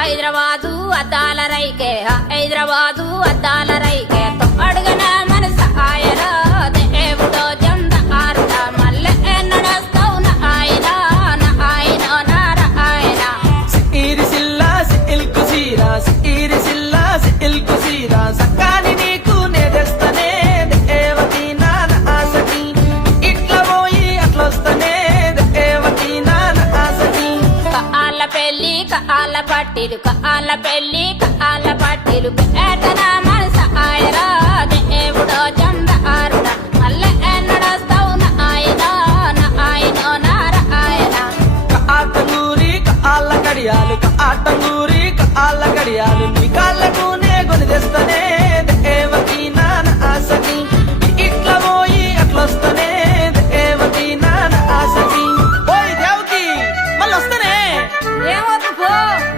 హైదరాబాదు అద్దాల రైకే హైదరాబాదు అద్దాల రైకే అడుగన మనస ఆయన దేవుడో జంద ఆరుడ మల్లె నడస్తావు నా ఆయన నారాయణ సిరిసిల్లా సిల్కు సీరా సిరిసిల్లా సిల్కు సీరా సక్కాని నీకు నేదెస్తనే దేవతి నాన్న ఆసకి ఇట్లా పోయి అట్లొస్తనే దేవతి నాన్న ఆసకి కాళ్ళ పెళ్లి కాళ్ళ పట్టిలు కాళ్ళ పెళ్లి కాళ్ళ పట్టిలు ఏటన మనస ఆయన దేవుడో జంద ఆరుడ మల్లె నడస్తావు నా ఆయన నారాయణ ఆటంగూరి కాళ్ళ కడియాలు ఆటంగూరి కాళ్ళ కడియాలు నీ కాళ్ళకు నే కొని తెస్తనే దేవతి నాన్న ఆసకి